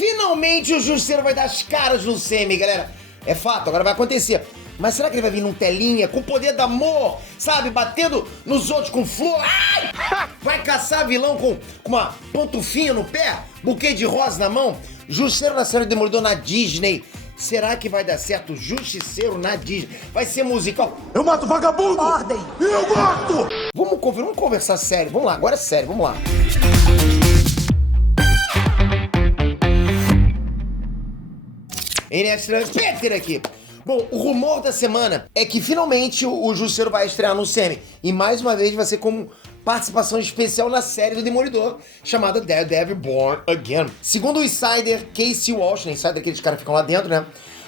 Finalmente o Justiceiro vai dar as caras no semi, galera. É fato, agora vai acontecer. Mas será que ele vai vir num telinha, com o poder do amor, sabe? Batendo nos outros com flor. Ai! Vai caçar vilão com uma pantufinha no pé, buquê de rosa na mão. Justiceiro na série Demolidor na Disney. Será que vai dar certo? Justiceiro na Disney. Vai ser musical. Eu mato vagabundo! Ordem! Eu mato! Vamos conversar sério. Vamos lá, agora é sério, vamos lá. Extra Peter aqui. Bom, o rumor da semana é que finalmente o Justiceiro vai estrear no semi. E mais uma vez vai ser como participação especial na série do Demolidor, chamada Daredevil Born Again. Segundo o insider Casey Walsh, né, insider aqueles caras que ficam lá dentro, né?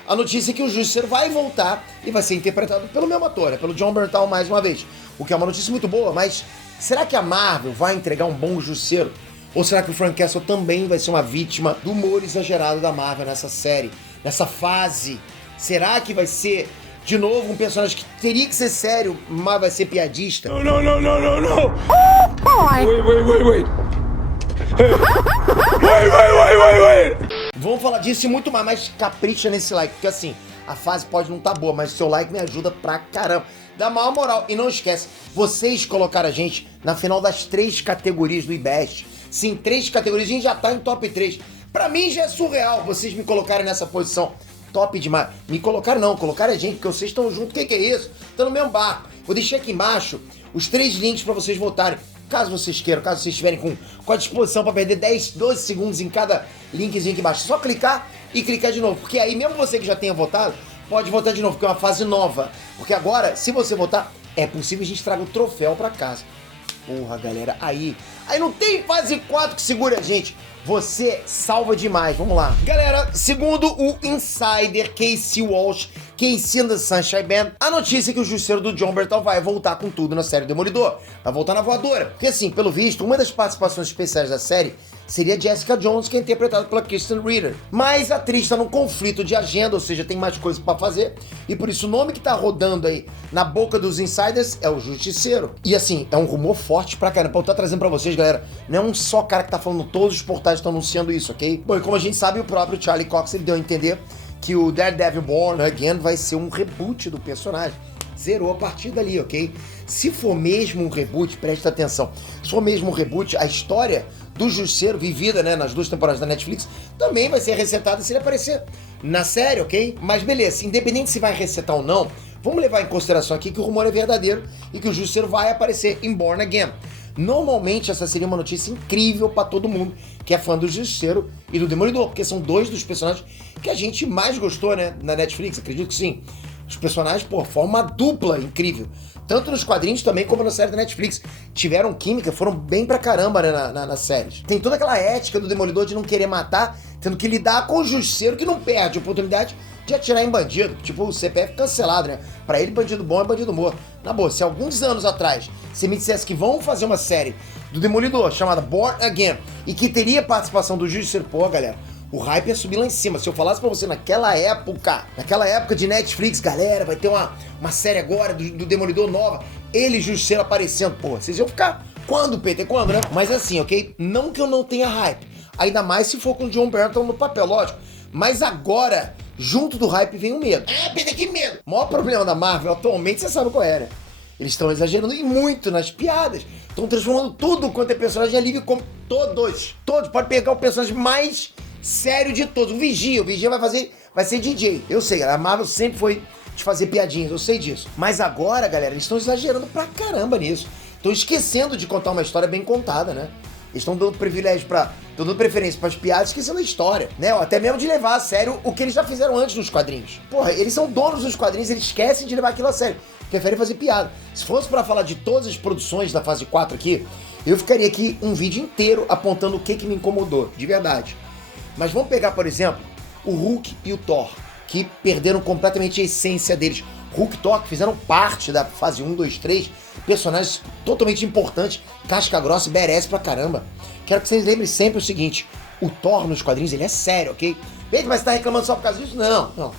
A notícia é que o Justiceiro vai voltar e vai ser interpretado pelo mesmo ator, né, pelo Jon Bernthal mais uma vez. O que é uma notícia muito boa, mas será que a Marvel vai entregar um bom Justiceiro? Ou será que o Frank Castle também vai ser uma vítima do humor exagerado da Marvel nessa série, nessa fase? Será que vai ser, de novo, um personagem que teria que ser sério, mas vai ser piadista? Não! Boy! Wait! Wait! Vamos falar disso e muito mais, mas capricha nesse like, porque assim, a fase pode não tá boa, mas o seu like me ajuda pra caramba. Dá maior moral. E não esquece, vocês colocaram a gente na final das 3 categorias do IBEST. Sim, 3 categorias, a gente já tá em top 3. Pra mim já é surreal vocês me colocarem nessa posição. Top demais. Me colocaram não, colocaram a gente, porque vocês estão juntos. O que é isso? Estão no mesmo barco. Vou deixar aqui embaixo os 3 links pra vocês votarem. Caso vocês queiram, caso vocês estiverem com a disposição pra perder 10, 12 segundos em cada linkzinho aqui embaixo. É só clicar e clicar de novo. Porque aí mesmo você que já tenha votado, pode votar de novo, porque é uma fase nova. Porque agora, se você votar, é possível a gente traga o troféu pra casa. Porra, galera, aí não tem fase 4 que segura a gente. Você salva demais, vamos lá. Galera, segundo o insider Casey Walsh, Casey and the Sunshine Band, a notícia é que o Justiceiro do Jon Bernthal vai voltar com tudo na série Demolidor. Vai voltar na voadora. Porque assim, pelo visto, uma das participações especiais da série seria Jessica Jones, que é interpretada pela Kristen Ritter. Mas a atriz tá num conflito de agenda, ou seja, tem mais coisas pra fazer. E por isso o nome que tá rodando aí na boca dos insiders é o Justiceiro. E assim, é um rumor forte pra caramba. Eu tô trazendo pra vocês, galera, não é um só cara que tá falando, todos os portais estão anunciando isso, ok? Bom, e como a gente sabe, o próprio Charlie Cox, ele deu a entender que o Daredevil Born Again vai ser um reboot do personagem. Zerou a partir dali, ok? Se for mesmo um reboot, presta atenção, se for mesmo um reboot, a história do Justiceiro, vivida, né, nas 2 temporadas da Netflix, também vai ser resetada se ele aparecer na série, ok? Mas beleza, independente se vai resetar ou não, vamos levar em consideração aqui que o rumor é verdadeiro e que o Justiceiro vai aparecer em Born Again. Normalmente essa seria uma notícia incrível pra todo mundo que é fã do Justiceiro e do Demolidor, porque são 2 dos personagens que a gente mais gostou, né, na Netflix, acredito que sim. Os personagens, pô, formam uma dupla incrível. Tanto nos quadrinhos também como na série da Netflix. Tiveram química, foram bem pra caramba, né, nas séries. Tem toda aquela ética do Demolidor de não querer matar, tendo que lidar com o Justiceiro que não perde a oportunidade de atirar em bandido. Tipo, o CPF cancelado, né? Pra ele, bandido bom é bandido morto. Na boa, se alguns anos atrás você me dissesse que vão fazer uma série do Demolidor chamada Born Again e que teria participação do Justiceiro, pô, galera, o hype ia subir lá em cima. Se eu falasse pra você naquela época de Netflix, galera, vai ter uma série agora do Demolidor nova, ele e Justiceiro aparecendo, pô, vocês iam ficar, quando, Peter, quando, né? Mas assim, ok? Não que eu não tenha hype, ainda mais se for com o Jon Bernthal no papel, lógico. Mas agora, junto do hype vem o medo. Peter, que medo! O maior problema da Marvel atualmente, você sabe qual é, né? Eles estão exagerando e muito nas piadas. Estão transformando tudo quanto é personagem alívio como todos. Pode pegar o personagem mais sério de todos. O Vigia vai ser DJ. Eu sei, a Marvel sempre foi de fazer piadinhas, eu sei disso. Mas agora, galera, eles estão exagerando pra caramba nisso. Estão esquecendo de contar uma história bem contada, né? Eles estão dando estão dando preferência pras piadas, esquecendo a história, né? Ou até mesmo de levar a sério o que eles já fizeram antes nos quadrinhos. Porra, eles são donos dos quadrinhos, eles esquecem de levar aquilo a sério. Preferem fazer piada. Se fosse pra falar de todas as produções da fase 4 aqui, eu ficaria aqui um vídeo inteiro apontando o que me incomodou, de verdade. Mas vamos pegar, por exemplo, o Hulk e o Thor, que perderam completamente a essência deles. Hulk e Thor, que fizeram parte da fase 1, 2, 3, personagens totalmente importantes, casca grossa e badass pra caramba. Quero que vocês lembrem sempre o seguinte, o Thor nos quadrinhos, ele é sério, ok? Vem que vai estar reclamando só por causa disso? Não.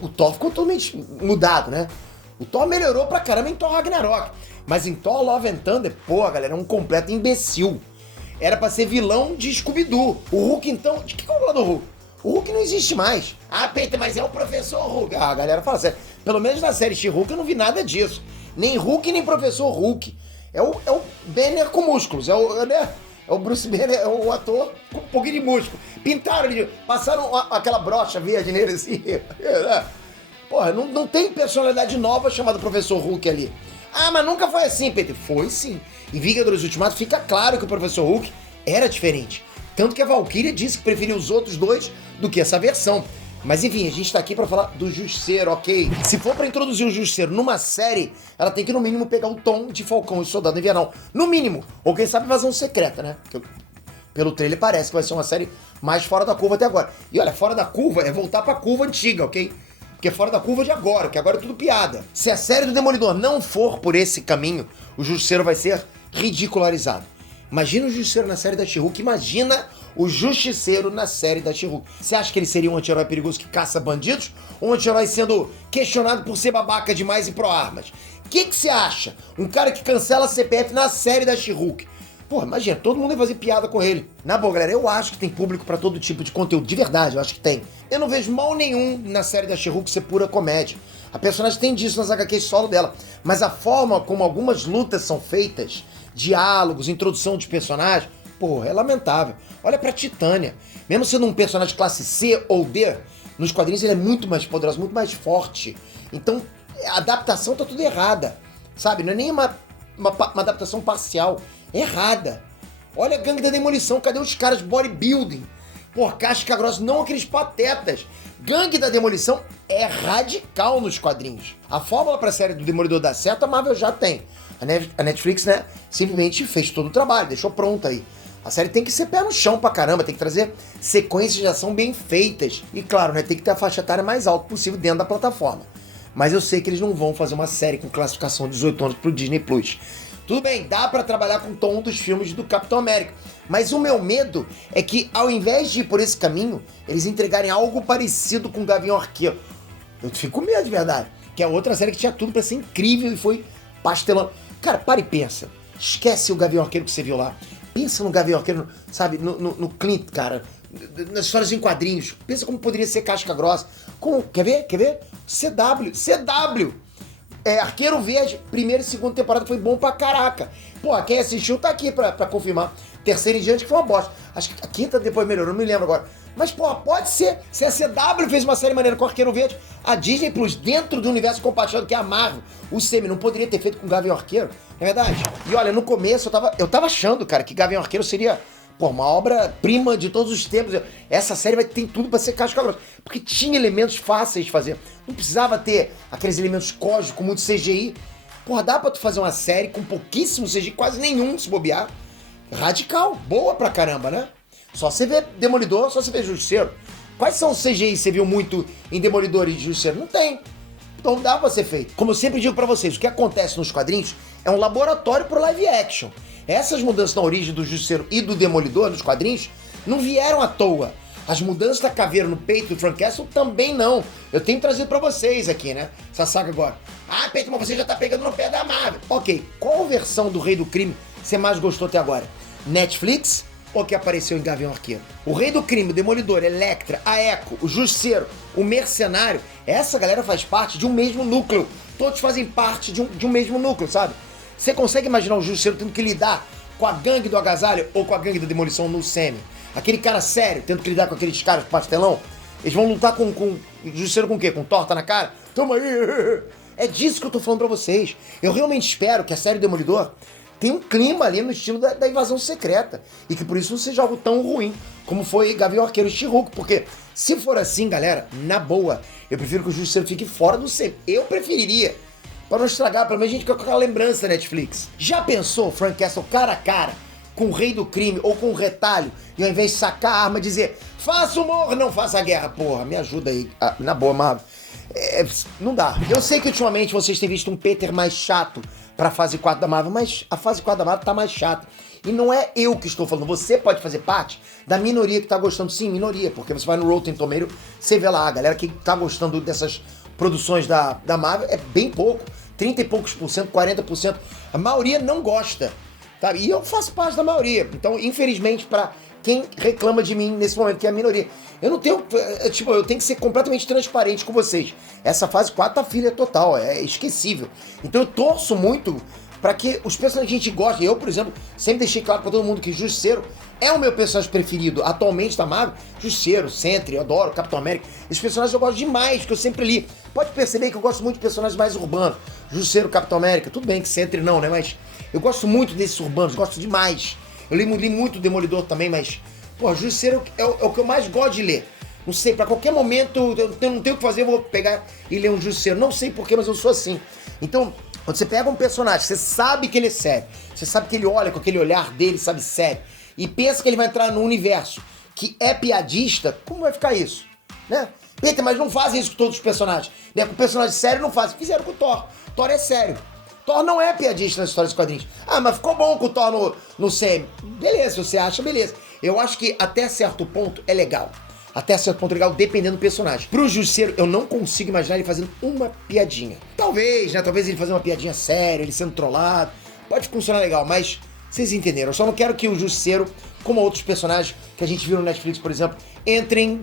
O Thor ficou totalmente mudado, né? O Thor melhorou pra caramba em Thor Ragnarok, mas em Thor Love and Thunder, pô, galera, é um completo imbecil. era pra ser vilão de Scooby-Doo. O Hulk, então... De que é o do Hulk? O Hulk não existe mais. Ah, Peter, mas é o Professor Hulk. Ah, a galera fala sério. Pelo menos na série She-Hulk eu não vi nada disso. Nem Hulk, nem Professor Hulk. É o Banner com músculos. É o Bruce Banner, é o ator com um pouquinho de músculo. Pintaram ele, passaram aquela brocha verde nele assim. Porra, não tem personalidade nova chamada Professor Hulk ali. Ah, mas nunca foi assim, Peter. Foi sim. Em Vingadores Ultimato fica claro que o Professor Hulk era diferente. Tanto que a Valkyria disse que preferia os outros dois do que essa versão. Mas enfim, a gente tá aqui pra falar do Justiceiro, ok? Se for pra introduzir o Justiceiro numa série, ela tem que no mínimo pegar o tom de Falcão e Soldado Invernal. No mínimo. Ou quem sabe Invasão Secreta, né? Porque pelo trailer parece que vai ser uma série mais fora da curva até agora. E olha, fora da curva é voltar pra curva antiga, ok? Porque é fora da curva de agora, que agora é tudo piada. Se a série do Demolidor não for por esse caminho, o Justiceiro vai ser ridicularizado. Imagina o Justiceiro na série da She-Hulk, imagina o Justiceiro na série da She-Hulk. Você acha que ele seria um anti-herói perigoso que caça bandidos? Ou um anti-herói sendo questionado por ser babaca demais e pró-armas? O que você acha? Um cara que cancela a CPF na série da She-Hulk. Pô, imagina, todo mundo ia fazer piada com ele. Na boa, galera, eu acho que tem público pra todo tipo de conteúdo. De verdade, eu acho que tem. Eu não vejo mal nenhum na série da She-Hulk ser pura comédia. A personagem tem disso nas HQs solo dela. Mas a forma como algumas lutas são feitas, diálogos, introdução de personagens, porra, é lamentável. Olha pra Titânia. Mesmo sendo um personagem classe C ou D, nos quadrinhos ele é muito mais poderoso, muito mais forte. Então, a adaptação tá tudo errada. Sabe? Não é nem uma adaptação parcial. Errada. Olha a Gangue da Demolição. Cadê os caras bodybuilding? Porra, casca grossa, não aqueles patetas. Gangue da Demolição é radical nos quadrinhos. A fórmula pra série do Demolidor dar certo, a Marvel já tem. A Netflix, né, simplesmente fez todo o trabalho, deixou pronto aí. A série tem que ser pé no chão pra caramba, tem que trazer sequências de ação bem feitas. E claro, né, tem que ter a faixa etária mais alta possível dentro da plataforma. Mas eu sei que eles não vão fazer uma série com classificação de 18 anos pro Disney Plus. Tudo bem, dá pra trabalhar com o tom dos filmes do Capitão América. Mas o meu medo é que, ao invés de ir por esse caminho, eles entregarem algo parecido com o Gavião Arqueiro. Eu fico com medo, de verdade. Que é outra série que tinha tudo pra ser incrível e foi pastelando. Cara, para e pensa. Esquece o Gavião Arqueiro que você viu lá. Pensa no Gavião Arqueiro, sabe, no Clint, cara. Nas histórias em quadrinhos. Pensa como poderia ser Casca Grossa. Como, quer ver? CW! Arqueiro Verde, primeira e segunda temporada foi bom pra caraca. Pô, quem assistiu tá aqui pra confirmar. Terceira em diante que foi uma bosta. Acho que a quinta depois melhorou, não me lembro agora. Mas, pô, pode ser. Se a CW fez uma série maneira com Arqueiro Verde, a Disney Plus, dentro do universo compartilhado que é a Marvel, o Semi não poderia ter feito com o Gavião Arqueiro? É verdade. E olha, no começo eu tava achando, cara, que Gavião Arqueiro seria... Pô, uma obra-prima de todos os tempos. Essa série tem tudo pra ser casca grossa. Porque tinha elementos fáceis de fazer. Não precisava ter aqueles elementos cósmicos com muito CGI. Porra, dá pra tu fazer uma série com pouquíssimo CGI, quase nenhum, se bobear. Radical, boa pra caramba, né? Só você vê Demolidor, só você vê Justiceiro. Quais são os CGI que você viu muito em Demolidor e Justiceiro? Não tem. Então dá pra ser feito. Como eu sempre digo pra vocês, o que acontece nos quadrinhos é um laboratório pro live action. Essas mudanças na origem do Justiceiro e do Demolidor nos quadrinhos não vieram à toa. As mudanças da caveira no peito do Frank Castle também não. Eu tenho trazido pra vocês aqui, né? Essa saga agora. Ah, Peito, mas você já tá pegando no pé da Marvel. Ok, qual versão do Rei do Crime você mais gostou até agora? Netflix ou que apareceu em Gavião Arqueiro? O Rei do Crime, o Demolidor, Elektra, a Echo, o Justiceiro, o Mercenário, essa galera faz parte de um mesmo núcleo. Todos fazem parte de um mesmo núcleo, sabe? Você consegue imaginar o Justiceiro tendo que lidar com a gangue do agasalho ou com a gangue da demolição no Semi? Aquele cara sério tendo que lidar com aqueles caras de pastelão? Eles vão lutar com o Justiceiro com o quê? Com torta na cara? Toma aí! É disso que eu tô falando pra vocês. Eu realmente espero que a série Demolidor tenha um clima ali no estilo da invasão secreta. E que por isso não seja algo tão ruim como foi Gavião Arqueiro e She-Hulk. Porque se for assim, galera, na boa, eu prefiro que o Justiceiro fique fora do Semi. Eu preferiria. Pra não estragar, pelo menos a gente fica com aquela lembrança da Netflix. Já pensou Frank Castle cara a cara com o Rei do Crime ou com o Retalho e ao invés de sacar a arma dizer faça humor, não faça a guerra? Porra, me ajuda aí. Na boa, Marvel. Não dá. Eu sei que ultimamente vocês têm visto um Peter mais chato pra fase 4 da Marvel, mas a fase 4 da Marvel tá mais chata. E não é eu que estou falando, você pode fazer parte da minoria que tá gostando, sim, minoria, porque você vai no Rotten Tomatoes, você vê lá, a galera que tá gostando dessas produções da Marvel é bem pouco, 30 e poucos por cento, 40%. A maioria não gosta. sabe? E eu faço parte da maioria. Então, infelizmente, pra quem reclama de mim nesse momento, que é a minoria, eu não tenho, tipo, eu tenho que ser completamente transparente com vocês. Essa fase 4 tá filha total, é esquecível. Então eu torço muito pra que os personagens que a gente gosta. Eu, por exemplo, sempre deixei claro pra todo mundo que Justiceiro é o meu personagem preferido atualmente da Marvel. Justiceiro, Sentry, eu adoro, Capitão América. Esses personagens eu gosto demais, que eu sempre li. Pode perceber que eu gosto muito de personagens mais urbanos. Justiceiro, Capitão América, tudo bem que Sentry não, né? Mas eu gosto muito desses urbanos, gosto demais. Eu li muito Demolidor também, mas, pô, Justiceiro é o que eu mais gosto de ler. Não sei, pra qualquer momento, eu não tenho o que fazer, eu vou pegar e ler um Justiceiro. Não sei porquê, mas eu sou assim. Então, quando você pega um personagem, você sabe que ele é sério, você sabe que ele olha com aquele olhar dele, sabe, sério, e pensa que ele vai entrar num universo que é piadista, como vai ficar isso? Né? Peter, mas não fazem isso com todos os personagens. Né? Com o personagem sério não fazem. Fizeram com o Thor. Thor é sério. Thor não é piadista nas histórias dos quadrinhos. Ah, mas ficou bom com o Thor no CM. Beleza, se você acha, beleza. Eu acho que até certo ponto é legal. Até certo ponto é legal, dependendo do personagem. Pro Justiceiro, eu não consigo imaginar ele fazendo uma piadinha. Talvez, né? Talvez ele fazendo uma piadinha séria, ele sendo trollado. Pode funcionar legal, mas vocês entenderam. Eu só não quero que o Justiceiro, como outros personagens que a gente viu no Netflix, por exemplo, entrem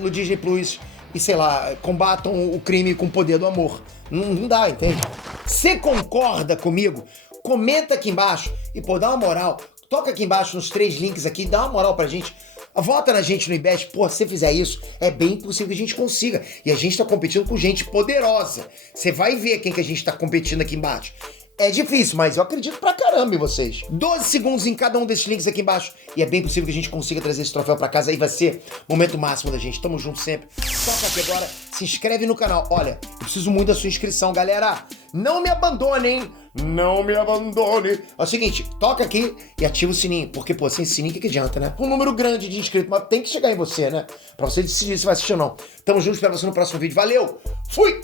no Disney Plus e, sei lá, combatam o crime com o poder do amor. Não dá, entende? Você concorda comigo? Comenta aqui embaixo e, pô, dá uma moral. Toca aqui embaixo nos 3 links aqui, dá uma moral pra gente. Vota na gente no IBEST. Pô, se você fizer isso, é bem possível que a gente consiga. E a gente tá competindo com gente poderosa. Você vai ver quem que a gente tá competindo aqui embaixo. É difícil, mas eu acredito pra caramba em vocês. 12 segundos em cada um desses links aqui embaixo. E é bem possível que a gente consiga trazer esse troféu pra casa. Aí vai ser o momento máximo da gente. Tamo junto sempre. Toca aqui agora. Se inscreve no canal. Olha, eu preciso muito da sua inscrição, galera. Não me abandone, hein? Não me abandone. É o seguinte, toca aqui e ativa o sininho. Porque, pô, sem sininho, o que adianta, né? Um número grande de inscritos, mas tem que chegar em você, né? Pra você decidir se vai assistir ou não. Tamo junto, espero você no próximo vídeo. Valeu! Fui!